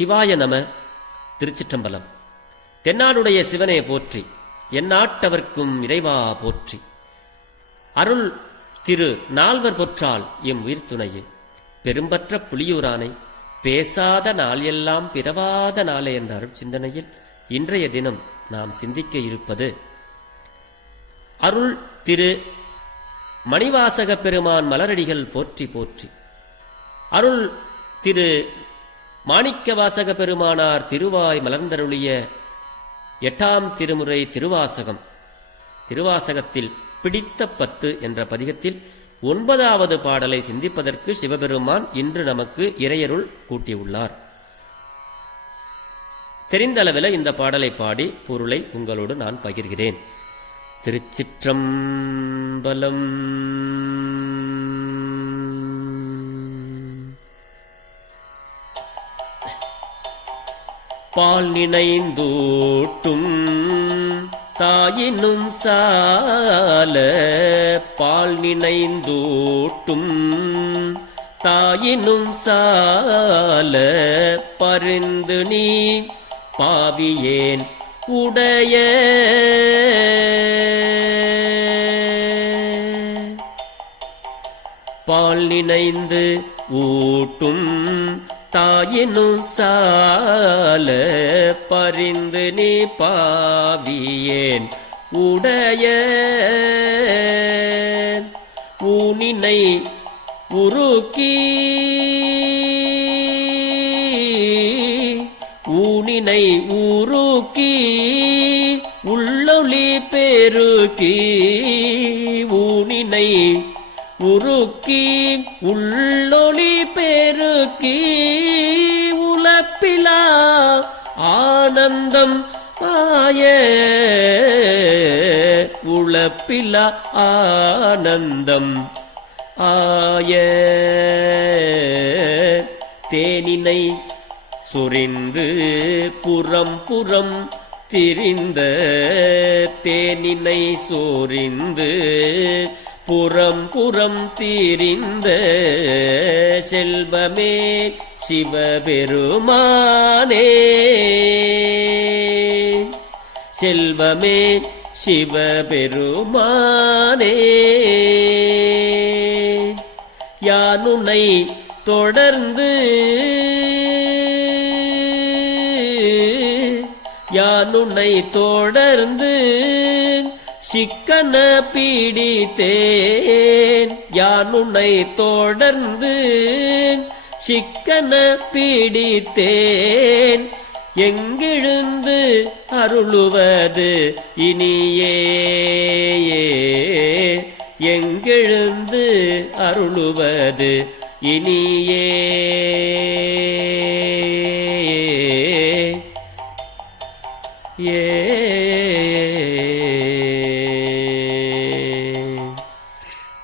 சிவாய நம. திருச்சிற்றம்பலம். தென்னாடுடைய சிவனே போற்றி, எந்நாட்டவர்க்கும் இறைவா போற்றி. அருள் திரு நால்வர் பொற்றால் எம் உயிர்த்துணையே, பெரும்பற்ற புலியூரானை பேசாத நாள் எல்லாம் பிறவாத நாளே என்ற அருட்சிந்தனையில் இன்றைய தினம் நாம் சிந்திக்க இருப்பது அருள் திரு மணிவாசக பெருமான் மலரடிகள் போற்றி போற்றி. அருள் திரு மாணிக்கவாசக பெருமானார் திருவாய் மலர்ந்தருளிய 8ஆம் திருமுறை திருவாசகம். திருவாசகத்தில் பிடித்த 10 என்ற பதிகத்தில் 9வது பாடலை சிந்திப்பதற்கு சிவபெருமான் இன்று நமக்கு இறையருள் கூட்டியுள்ளார். தெரிந்தளவில் இந்த பாடலை பாடி பொருளை உங்களோடு நான் பகிர்கிறேன். திருச்சிற்றம்பலம். பால் நினைந்தூட்டும் தாயினும் சால, பால் நினைந்தூட்டும் தாயினும் சால, பரிந்து நீ பாவியேன் உடைய பால் நினைந்து ஊட்டும் தாயினும் சால, பரிந்து நீ பாவியேன் உடைய ஊனினை உருக்கி ஊனினை உருக்கி உள்ளொளி பெருக்கி ஊனினை உருக்கி உள்ளொளி பெருக்கி உலப்பிலா ஆனந்தம் ஆய உலப்பிலா ஆனந்தம் ஆய தேனினை சொரிந்து புறம் புறம் திரிந்த தேனினை சொரிந்து புறம் புறம் திரிந்த செல்வமே சிவபெருமானே செல்வமே சிவபெருமானே யானுனை தொடர்ந்து யானுனை தொடர்ந்து சிக்கன பீடித்தேன் யானுனை தொடர்ந்து சிக்கன பீடித்தேன் எங்கெழுந்து அருளுவது இனியே எங்கெழுந்து அருளுவது இனியே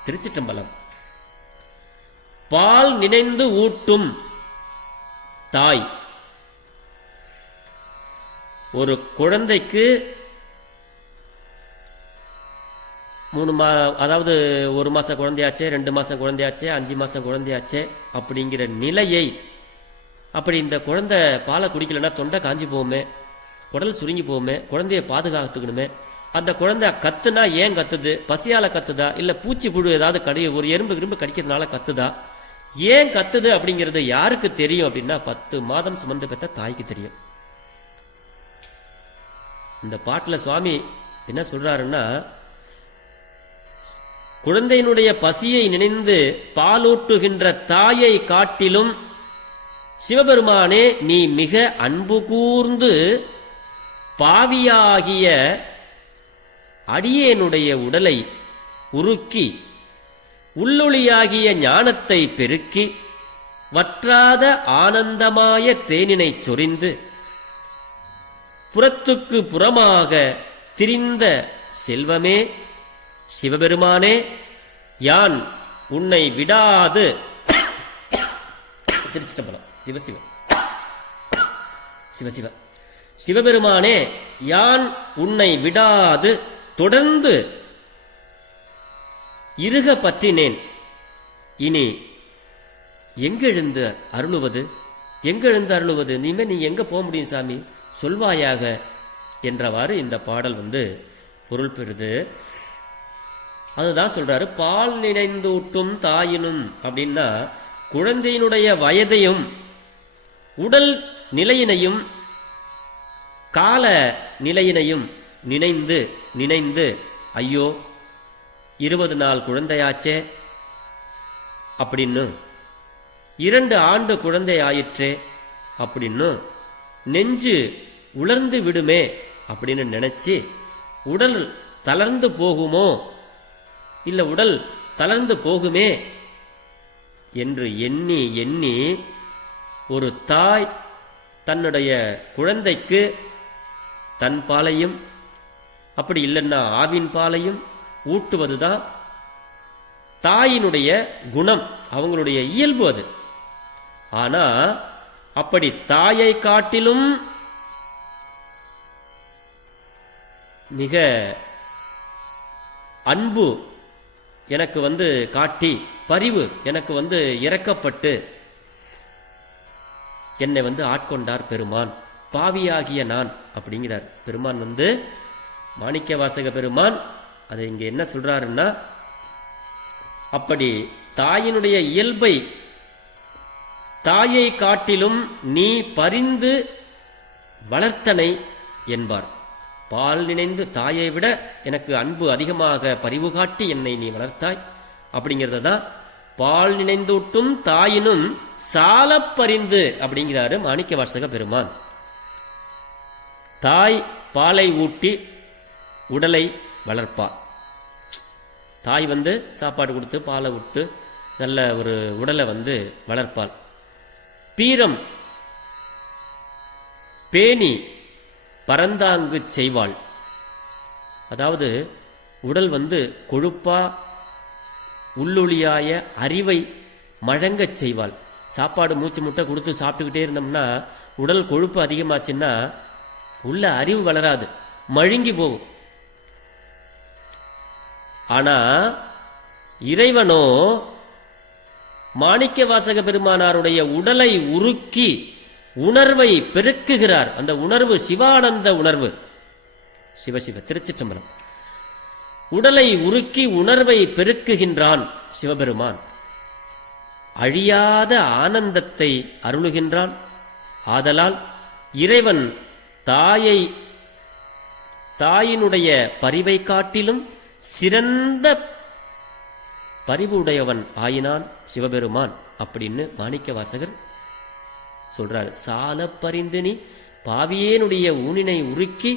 திருச்சிற்றம்பலம். பால் நினைந்து ஊட்டும் தாய். ஒரு குழந்தைக்கு அதாவது 1 மாசம் குழந்தையாச்சே, 2 மாசம் குழந்தையாச்சே, 5 மாசம் குழந்தையாச்சே அப்படிங்கிற நிலையை, அப்படி இந்த குழந்தை பாலை குடிக்கலன்னா தொண்டை காஞ்சி போகுமே, குடல் சுருங்கி போகுமே, குழந்தைய பாதுகாத்துக்கணுமே. அந்த குழந்தை கத்துனா ஏன் கத்துது? பசியால கத்துதா, இல்ல பூச்சி புழு ஏதாவது ஒரு எறும்பு கடிக்கிறதுனால கத்துதா, ஏன் கத்துது அப்படிங்கிறது யாருக்கு தெரியும் அப்படின்னா 10 மாதம் சுமந்து பெற்ற தாய்க்கு தெரியும். இந்த பாட்டுல சுவாமி என்ன சொல்றாருன்னா, குழந்தையினுடைய பசியை நினைந்து பாலூட்டுகின்ற தாயை காட்டிலும் சிவபெருமானே நீ மிக அன்பு கூர்ந்து பாவியாகிய அடியேனுடைய உடலை உருக்கி உள்ளொளியாகிய ஞானத்தை பெருக்கி வற்றாத ஆனந்தமாய தேனினை சொரிந்து புறத்துக்கு புறமாக திரிந்த செல்வமே சிவபெருமானே, யான் உன்னை விடாது சிவசிவ சிவசிவ சிவபெருமானே, யான் உன்னை விடாது தொடர்ந்து இருக பற்றினேன். இனி எங்கெழுந்து அருளுவது எங்க எழுந்து அருளுவது? நீங்க எங்க போக முடியும் சாமி, சொல்வாயாக என்றவாறு இந்த பாடல் பொருள் பெறுது. அதுதான் சொல்றாரு, பால் நினைந்தூட்டும் தாயினும் அப்படின்னா குழந்தையினுடைய வயதையும் உடல் நிலையினையும் கால நிலையினையும் நினைந்து நினைந்து ஐயோ 20 நாள் குழந்தையாச்சே அப்படின்னு, 2 ஆண்டு குழந்தை ஆயிற்றே அப்படின்னு நெஞ்சு உலர்ந்து விடுமே அப்படின்னு நினைச்சு உடல் தளர்ந்து போகுமோ இல்ல உடல் தளர்ந்து போகுமே என்று எண்ணி எண்ணி ஒரு தாய் தன்னுடைய குழந்தைக்கு தன் பாலையும் அப்படி இல்லைன்னா ஆவின் பாலையும் ஊட்டுவதுதான் தாயினுடைய குணம், அவங்களுடைய இயல்பு அது. ஆனா அப்படி தாயை காட்டிலும் மிக அன்பு எனக்கு காட்டி, பரிவு எனக்கு இரக்கப்பட்டு என்னை ஆட்கொண்டார் பெருமான், பாவியாகிய நான் அப்படிங்கிறார் பெருமான். மாணிக்க வாசக பெருமான் அதை இங்க என்ன சொல்றாருன்னா, அப்படி தாயினுடைய இயல்பை தாயை காட்டிலும் நீ பரிந்து வளர்த்தனை என்பார். பால் நினைந்து தாயை விட எனக்கு அன்பு அதிகமாக பரிவு காட்டி என்னை நீ வளர்த்தாய் அப்படிங்கிறத தான் பால் நினைந்தூட்டும் தாயினும் சால பரிந்து அப்படிங்கிறாரு மாணிக்க வாசக பெருமான். தாய் பாலை ஊட்டி உடலை வளர்ப்பா. தாய் சாப்பாடு கொடுத்து பாலை விட்டு நல்ல ஒரு உடலை வளர்ப்பாள். பீரம் பேணி பரந்தாங்கு செய்வாள். அதாவது உடல் கொழுப்பா உள்ளொளியாய அறிவை மழங்கச் செய்வாள். சாப்பாடு மூச்சு முட்டை கொடுத்து சாப்பிட்டுக்கிட்டே இருந்தோம்னா உடல் கொழுப்பு அதிகமாச்சுன்னா உள்ள அறிவு வளராது, மழுங்கி போகும். ஆனா இறைவனோ மாணிக்க வாசக பெருமானாருடைய உடலை உருக்கி உணர்வை பெருக்குகிறார். அந்த உணர்வு சிவானந்த உணர்வு. சிவசிவ திருச்சிற்றம்பலம். உடலை உருக்கி உணர்வை பெருக்குகின்றான் சிவபெருமான். அழியாத ஆனந்தத்தை அருளுகின்றான். ஆதலால் இறைவன் தாயினுடைய பரிவை காட்டிலும் சிறந்த பரிவு உடையவன் ஆயினான் சிவபெருமான் அப்படின்னு மாணிக்க வாசகர் சொல்றாரு. சால பரிந்து நீ பாவியேனுடைய ஊனினை உருக்கி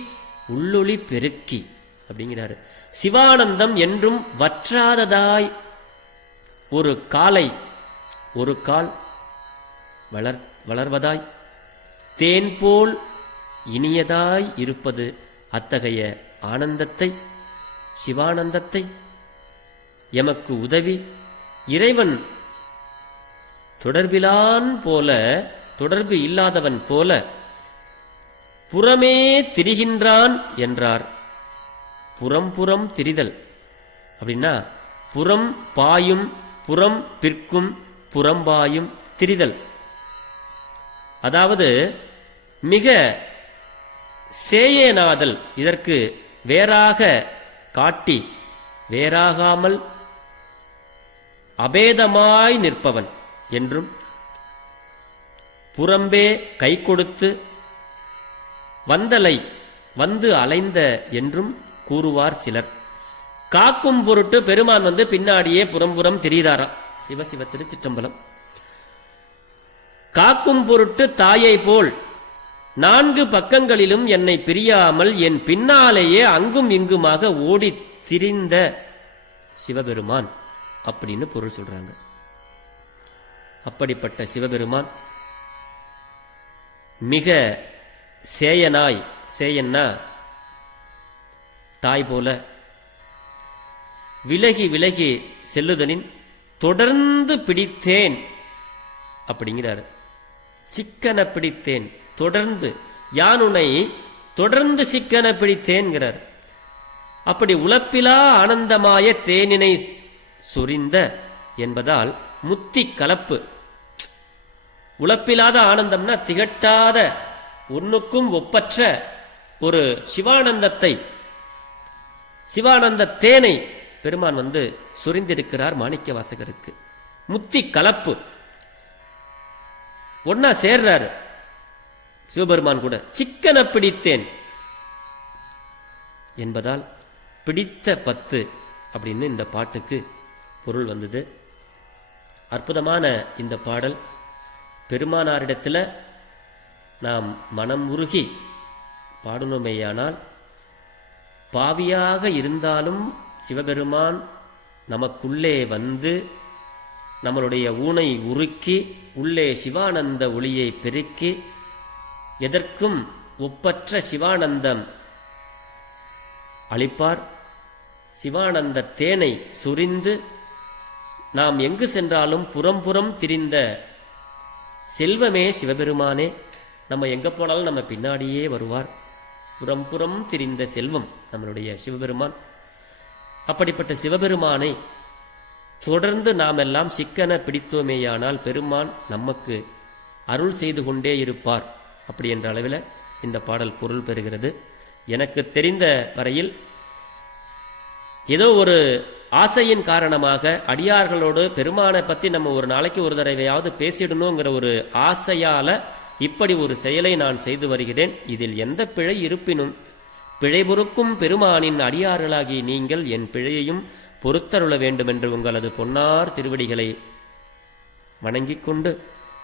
உள்ளொளி பெருக்கி அப்படிங்கிறாரு. சிவானந்தம் என்றும் வற்றாததாய் ஒரு காலை ஒரு கால் வளர்வதாய் தேன் போல் இனியதாய் இருப்பது. அத்தகைய ஆனந்தத்தை சிவானந்தத்தை எமக்கு உதவி இறைவன் தொடர்பிலான் போல, தொடர்பு இல்லாதவன் போல புறமே திரிகின்றான் என்றார். புறம் திரிதல் அப்படின்னா புறம் பாயும் புறம் பிற்கும் புறம்பாயும் திரிதல். அதாவது மிக சேயேனாதல், இதற்கு வேறாக காட்டி வேறாகாமல் அபேதமாய் நிற்பவன் என்றும், புறம்பே கை கொடுத்து வந்தலை அலைந்த என்றும் கூறுவார் சிலர். காக்கும் பொருட்டு பெருமான் பின்னாடியே புறம்புறம் திரிதாராம். சிவசிவ திருச்சிற்றம்பலம். காக்கும் பொருட்டு தாயை போல் 4 பக்கங்களிலும் என்னை பிரியாமல் என் பின்னாலேயே அங்கும் இங்குமாக ஓடி திரிந்த சிவபெருமான் அப்படின்னு பொருள் சொல்றாங்க. அப்படிப்பட்ட சிவபெருமான் மிக சேயனாய், சேயன்னா தாய் போல விலகி விலகி செல்லுதலின் தொடர்ந்து பிடித்தேன் அப்படிங்கிறார். சிக்கன பிடித்தேன், தொடர்ந்து யானுனை தொடர்ந்து சிக்கன பிடித்தேன்கிறார். அப்படி உலப்பிலா ஆனந்தமாய தேனினை சொரிந்த என்பதால் முத்தி கலப்பு. உழப்பில்லாத ஆனந்தம்னா திகட்டாத ஒன்னுக்கும் ஒப்பற்ற ஒரு சிவானந்தத்தை, சிவானந்த தேனை பெருமான் சொரிந்திருக்கிறார் மாணிக்க வாசகருக்கு. முத்தி கலப்பு ஒன்னா சேர்றாரு சிவபெருமான் கூட. சிக்கன பிடித்தேன் என்பதால் பிடித்த 10 அப்படின்னு இந்த பாட்டுக்கு பொருள் வந்தது. அற்புதமான இந்த பாடல் பெருமானாரிடத்தில் நாம் மனம் உருகி பாடணுமேயானால், பாவியாக இருந்தாலும் சிவபெருமான் நமக்குள்ளே வந்து நம்மளுடைய ஊனை உருக்கி உள்ளே சிவானந்த ஒளியை பெருக்கி எதற்கும் ஒப்பற்ற சிவானந்தம் அளிப்பார். சிவானந்த தேனை சுரிந்து நாம் எங்கு சென்றாலும் புறம் திரிந்த செல்வமே சிவபெருமானே. நம்ம எங்க போனாலும் நம்ம பின்னாடியே வருவார். புறம் திரிந்த செல்வம் நம்மளுடைய சிவபெருமான். அப்படிப்பட்ட சிவபெருமானை தொடர்ந்து நாம் எல்லாம் சிக்கன பிடித்தோமேயானால் பெருமான் நமக்கு அருள் செய்து கொண்டே இருப்பார். அப்படி என்ற அளவில் இந்த பாடல் பொருள் பெறுகிறது. எனக்கு தெரிந்த வரையில் ஏதோ ஒரு ஆசையின் காரணமாக அடியார்களோடு பெருமானை பற்றி நம்ம ஒரு நாளைக்கு ஒரு தடவையாவது பேசிடணுங்கிற ஒரு ஆசையால இப்படி ஒரு செயலை நான் செய்து வருகிறேன். இதில் எந்த பிழை இருப்பினும் பிழை பொறுக்கும் பெருமானின் அடியார்களாகி நீங்கள் என் பிழையையும் பொறுத்தருள வேண்டும் என்று உங்களது பொன்னார் திருவடிகளை வணங்கிக் கொண்டு,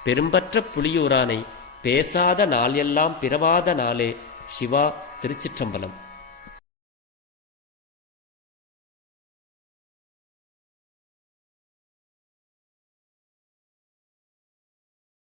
பெரும்பற்ற புலியூரானை பேசாத நாள் எல்லாம் பிறவாத நாளே. சிவா. திருச்சிற்றம்பலம்.